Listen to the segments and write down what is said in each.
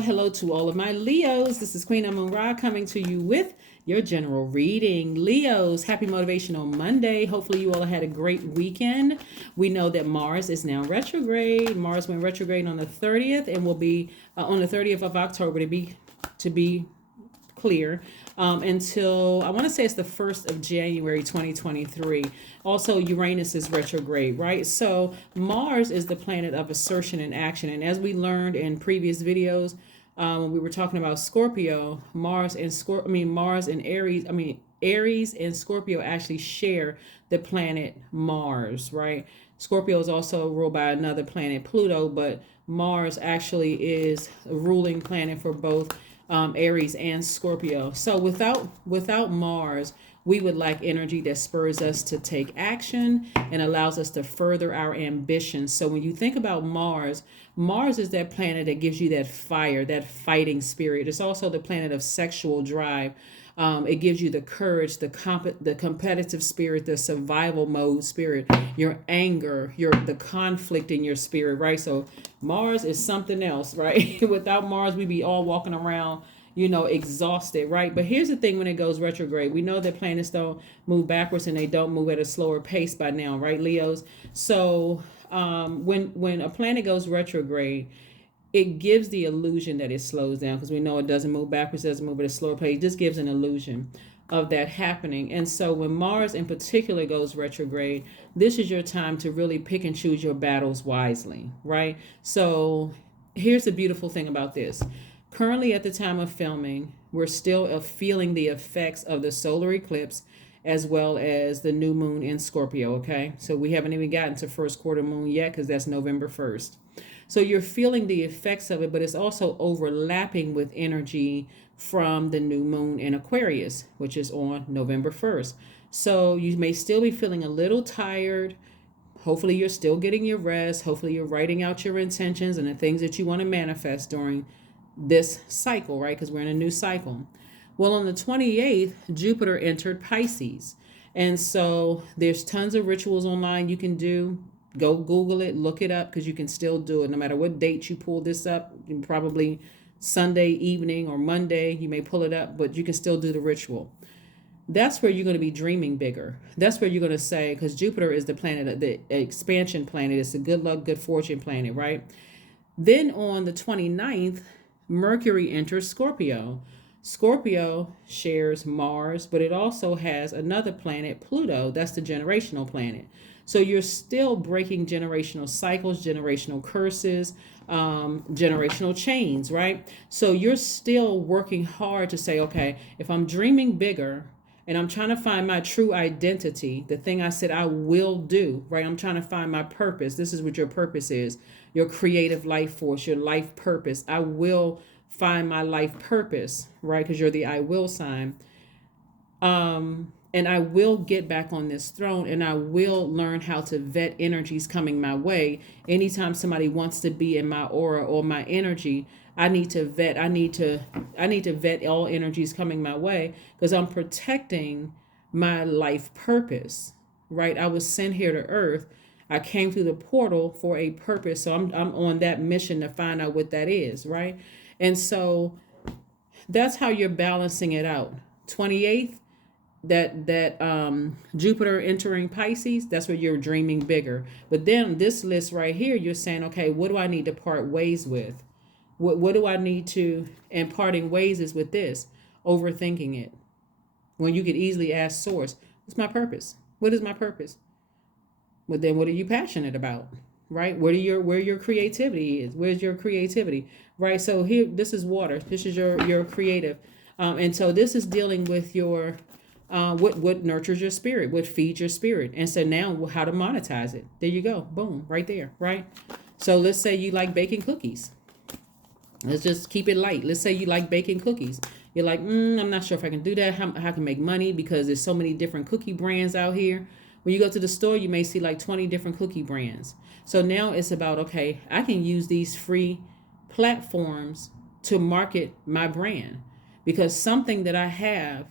Hello to all of my Leos. This is Queen Amun Ra coming to you with your general reading. Leos, happy Motivational Monday. Hopefully you all had a great weekend. We know that Mars is now retrograde. Mars went retrograde on the 30th and will be on the 30th of October to be clear, until I want to say it's the 1st of January 2023. Also, Uranus is retrograde, right? So Mars is the planet of assertion and action. And as we learned in previous videos, when we were talking about Scorpio, Mars and Aries and Scorpio actually share the planet Mars, right? Scorpio is also ruled by another planet, Pluto, but Mars actually is a ruling planet for both Aries and Scorpio. So without Mars, we would lack energy that spurs us to take action and allows us to further our ambitions. So when you think about Mars, Mars is that planet that gives you that fire, that fighting spirit. It's also the planet of sexual drive. It gives you the courage, the competitive spirit, the survival mode spirit, your anger, the conflict in your spirit, right? So Mars is something else, right? Without Mars, we'd be all walking around, exhausted, right? But here's the thing: when it goes retrograde, we know that planets don't move backwards and they don't move at a slower pace by now, right, Leos? So when a planet goes retrograde, it gives the illusion that it slows down, because we know it doesn't move backwards, it doesn't move at a slower pace. It just gives an illusion of that happening. And so when Mars in particular goes retrograde, this is your time to really pick and choose your battles wisely, right? So here's the beautiful thing about this. Currently, at the time of filming, we're still feeling the effects of the solar eclipse as well as the new moon in Scorpio, okay? So we haven't even gotten to first quarter moon yet, because that's November 1st. So you're feeling the effects of it, but it's also overlapping with energy from the new moon in Aquarius, which is on November 1st. So you may still be feeling a little tired. Hopefully you're still getting your rest. Hopefully you're writing out your intentions and the things that you want to manifest during this cycle, right? Because we're in a new cycle. Well, on the 28th, Jupiter entered Pisces. And so there's tons of rituals online you can do. Go Google it, look it up, because you can still do it no matter what date you pull this up. Probably Sunday evening or Monday, you may pull it up, but you can still do the ritual. That's where you're going to be dreaming bigger. That's where you're going to say, because Jupiter is the planet, the expansion planet. It's a good luck, good fortune planet, right? Then on the 29th, Mercury enters Scorpio. Scorpio shares Mars, but it also has another planet, Pluto. That's the generational planet. So you're still breaking generational cycles, generational curses, generational chains, right? So you're still working hard to say, okay, if I'm dreaming bigger and I'm trying to find my true identity, the thing I said I will do, right? I'm trying to find my purpose. This is what your purpose is, your creative life force, your life purpose. I will find my life purpose, right? Because you're the I will sign. And I will get back on this throne, and I will learn how to vet energies coming my way. Anytime somebody wants to be in my aura or my energy, I need to vet. I need to vet all energies coming my way, because I'm protecting my life purpose, right? I was sent here to Earth. I came through the portal for a purpose. So I'm on that mission to find out what that is, right? And so that's how you're balancing it out. 28th, that Jupiter entering Pisces, that's where you're dreaming bigger. But then this list right here, you're saying, okay, what do I need to part ways with? What do I need to, and parting ways is with this, overthinking it. When you could easily ask source, what's my purpose? What is my purpose? Well, then what are you passionate about? Right? Where your creativity is? Where's your creativity? Right? So here, this is water. This is your creative. And so this is dealing with your what nurtures your spirit, what feeds your spirit. And so now how to monetize it. There you go. Boom, right there, right? So let's say you like baking cookies. Let's just keep it light. Let's say you like baking cookies. You're like, I'm not sure if I can do that. How I can make money, because there's so many different cookie brands out here. When you go to the store, you may see like 20 different cookie brands. So now it's about, okay, I can use these free platforms to market my brand, because something that I have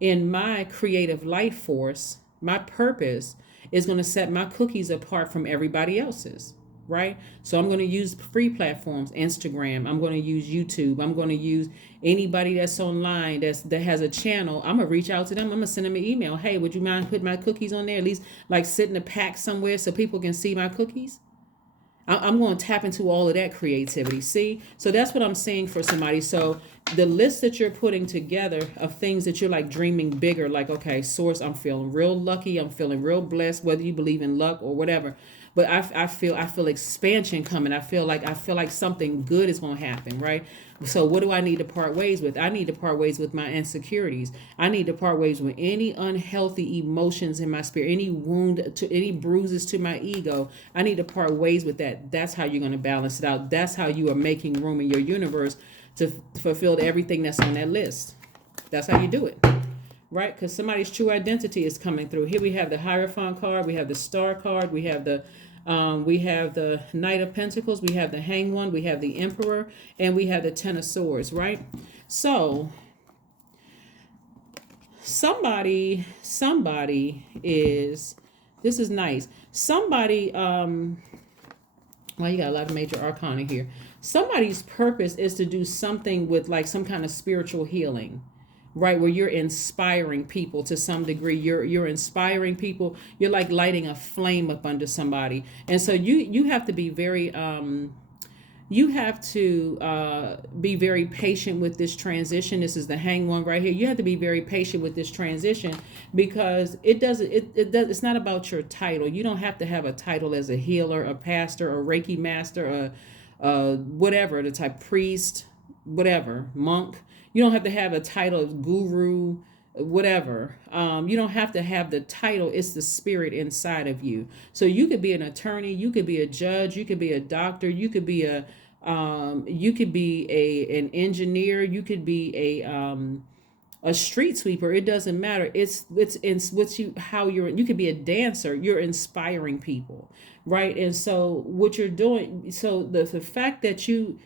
in my creative life force, my purpose, is going to set my cookies apart from everybody else's. right? So I'm going to use free platforms, Instagram. I'm going to use YouTube. I'm going to use anybody that's online that has a channel. I'm going to reach out to them. I'm going to send them an email. Hey, would you mind putting my cookies on there? At least like sit in a pack somewhere so people can see my cookies. I'm going to tap into all of that creativity. See? So that's what I'm saying for somebody. So the list that you're putting together of things that you're like dreaming bigger, like, okay, source, I'm feeling real lucky. I'm feeling real blessed, whether you believe in luck or whatever. But I feel expansion coming. I feel like something good is going to happen, right? So what do I need to part ways with? I need to part ways with my insecurities. I need to part ways with any unhealthy emotions in my spirit, any wound to any bruises to my ego. I need to part ways with that. That's how you're going to balance it out. That's how you are making room in your universe to fulfill everything that's on that list. That's how you do it. Right? Because somebody's true identity is coming through. Here we have the Hierophant card, we have the Star card, we have the Knight of Pentacles, we have the Hanged One, we have the Emperor, and we have the Ten of Swords, right? So somebody is, this is nice. Somebody, well, you got a lot of major arcana here. Somebody's purpose is to do something with like some kind of spiritual healing, right? Where you're inspiring people to some degree. You're inspiring people. You're like lighting a flame up under somebody. And so you have to be very be very patient with this transition. This is the Hanged One right here. You have to be very patient with this transition because it's not about your title. You don't have to have a title as a healer, a pastor, a Reiki master, whatever the type, priest, whatever, monk. You don't have to have a title of guru, whatever. You don't have to have the title. It's the spirit inside of you. So you could be an attorney, you could be a judge, you could be a doctor, you could be an engineer, you could be a street sweeper. It doesn't matter. It's you could be a dancer. You're inspiring people, right? And so what you're doing, so the fact that you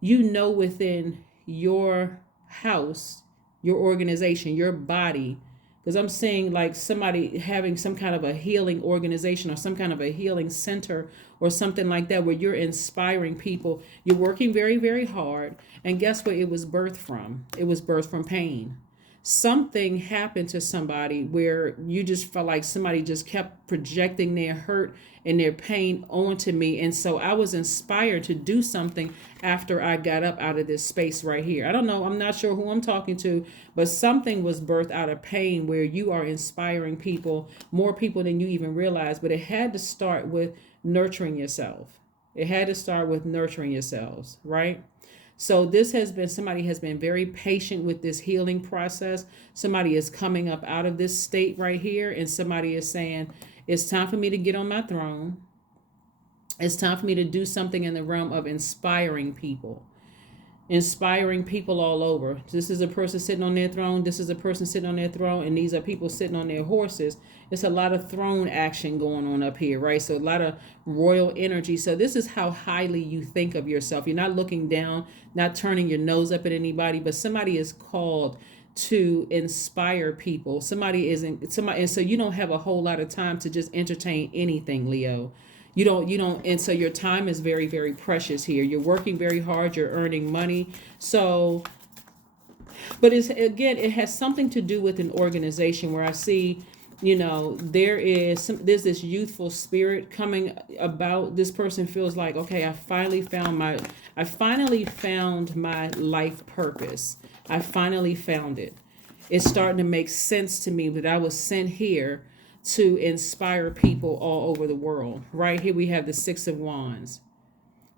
know within your house, your organization, your body, because I'm saying like somebody having some kind of a healing organization or some kind of a healing center or something like that where you're inspiring people. You're working very, very hard. And guess what it was birthed from? It was birthed from pain. Something happened to somebody where you just felt like somebody just kept projecting their hurt and their pain onto me. And so I was inspired to do something after I got up out of this space right here. I don't know. I'm not sure who I'm talking to, but something was birthed out of pain where you are inspiring people, more people than you even realize. But it had to start with nurturing yourself. It had to start with nurturing yourselves, right? So somebody has been very patient with this healing process. Somebody is coming up out of this state right here. And somebody is saying, it's time for me to get on my throne. It's time for me to do something in the realm of inspiring people. Inspiring people all over. This is a person sitting on their throne. This is a person sitting on their throne. And these are people sitting on their horses. It's a lot of throne action going on up here, right? So a lot of royal energy. So this is how highly you think of yourself. You're not looking down, not turning your nose up at anybody, but somebody is called to inspire people. And so you don't have a whole lot of time to just entertain anything, Leo. You don't, and so your time is very, very precious here. You're working very hard, you're earning money. So, but it has something to do with an organization where I see, there's this youthful spirit coming about. This person feels like, okay, I finally found my life purpose. I finally found it. It's starting to make sense to me that I was sent here to inspire people all over the world. Right here we have the Six of Wands.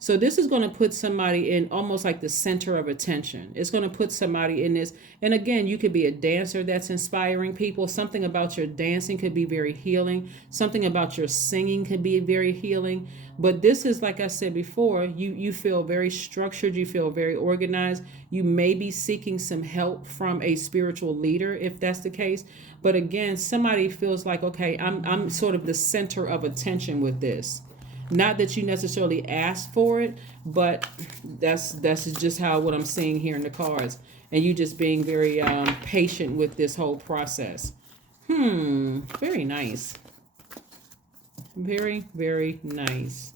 So this is going to put somebody in almost like the center of attention. It's going to put somebody in this. And again, you could be a dancer that's inspiring people. Something about your dancing could be very healing. Something about your singing could be very healing. But this is, like I said before, you feel very structured. You feel very organized. You may be seeking some help from a spiritual leader if that's the case. But again, somebody feels like, okay, I'm sort of the center of attention with this. Not that you necessarily asked for it, but that's just what I'm seeing here in the cards. And you just being very patient with this whole process. Very nice. Very, very nice.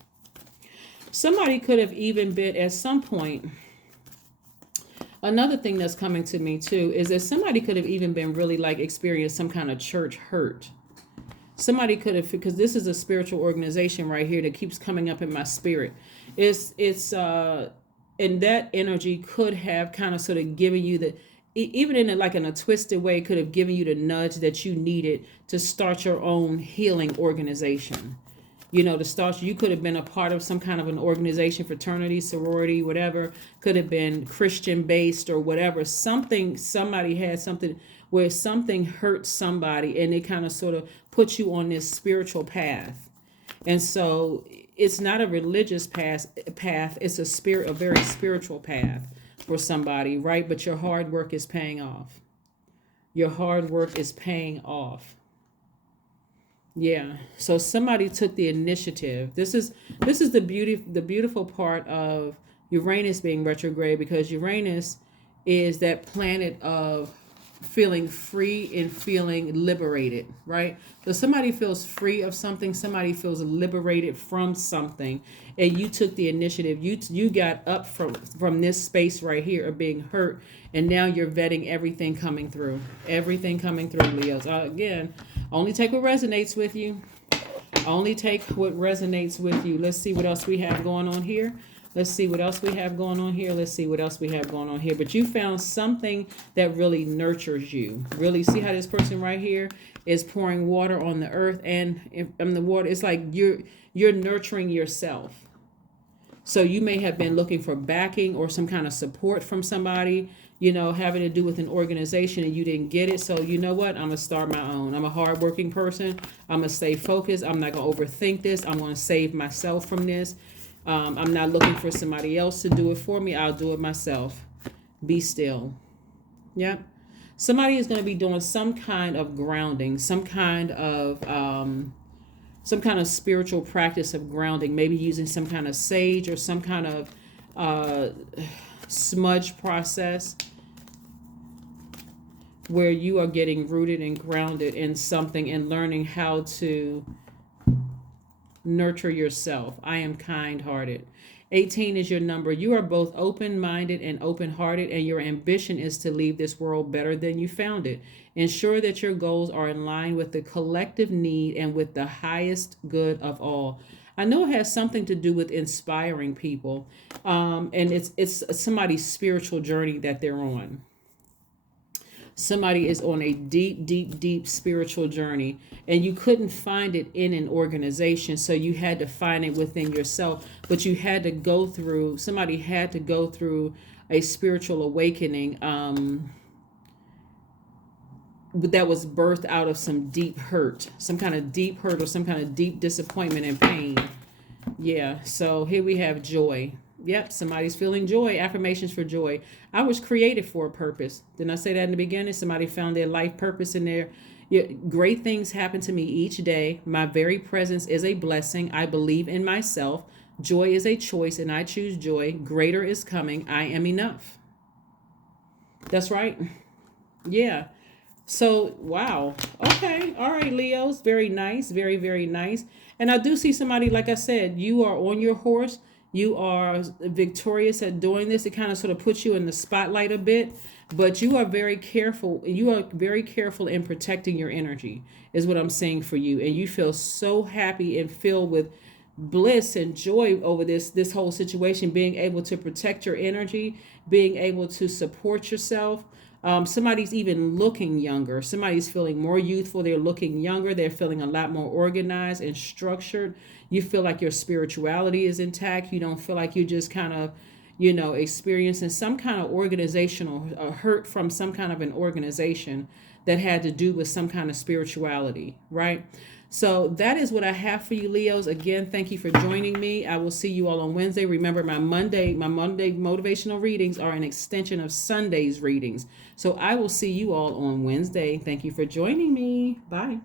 Somebody could have even been at some point. Another thing that's coming to me too is that somebody could have even been really like experienced some kind of church hurt. Somebody could have, because this is a spiritual organization right here that keeps coming up in my spirit. It's and that energy could have kind of sort of given you the, even in a twisted way, could have given you the nudge that you needed to start your own healing organization. To start, you could have been a part of some kind of an organization, fraternity, sorority, whatever, could have been Christian based or whatever. Somebody had something where something hurt somebody and it kind of sort of puts you on this spiritual path. And so it's not a religious path, it's a very spiritual path for somebody, right? But your hard work is paying off. Your hard work is paying off. Yeah. So somebody took the initiative. This is the beautiful part of Uranus being retrograde, because Uranus is that planet of feeling free and feeling liberated, right? So somebody feels free of something, somebody feels liberated from something, and you took the initiative. You got up from this space right here of being hurt, and now you're vetting everything coming through. Everything coming through, Leos. Again, only take what resonates with you. Only take what resonates with you. Let's see what else we have going on here. Let's see what else we have going on here. Let's see what else we have going on here. But you found something that really nurtures you. Really see how this person right here is pouring water on the earth, and the water, it's like you're nurturing yourself. So you may have been looking for backing or some kind of support from somebody, having to do with an organization, and you didn't get it. So you know what? I'm going to start my own. I'm a hardworking person. I'm going to stay focused. I'm not going to overthink this. I'm going to save myself from this. I'm not looking for somebody else to do it for me. I'll do it myself. Be still. Yep. Somebody is going to be doing some kind of grounding, some kind of spiritual practice of grounding, maybe using some kind of sage or some kind of smudge process, where you are getting rooted and grounded in something and learning how to nurture yourself. I am kind-hearted. 18 is your number. You are both open-minded and open-hearted, and your ambition is to leave this world better than you found it. Ensure that your goals are in line with the collective need and with the highest good of all. I know it has something to do with inspiring people, and it's somebody's spiritual journey that they're on. Somebody is on a deep, deep, deep spiritual journey, and you couldn't find it in an organization, so you had to find it within yourself. But you had to go through, somebody had to go through a spiritual awakening that was birthed out of some deep hurt, some kind of deep hurt or some kind of deep disappointment and pain. Yeah, so here we have joy. Yep, somebody's feeling joy. Affirmations for joy. I was created for a purpose. Didn't I say that in the beginning? Somebody found their life purpose in there. Yeah, great things happen to me each day. My very presence is a blessing. I believe in myself. Joy is a choice, and I choose joy. Greater is coming. I am enough. That's right. Yeah. So, wow. Okay. All right, Leos. Very nice. Very, very nice. And I do see somebody, like I said, you are on your horse. You are victorious at doing this. It kind of sort of puts you in the spotlight a bit, but you are very careful. You are very careful in protecting your energy, is what I'm saying for you. And you feel so happy and filled with bliss and joy over this whole situation, being able to protect your energy, being able to support yourself. Somebody's even looking younger. Somebody's feeling more youthful. They're looking younger. They're feeling a lot more organized and structured. You feel like your spirituality is intact. You don't feel like you're just kind of, experiencing some kind of organizational hurt from some kind of an organization that had to do with some kind of spirituality, right? So that is what I have for you, Leos. Again, thank you for joining me. I will see you all on Wednesday. Remember, my Monday motivational readings are an extension of Sunday's readings. So I will see you all on Wednesday. Thank you for joining me. Bye.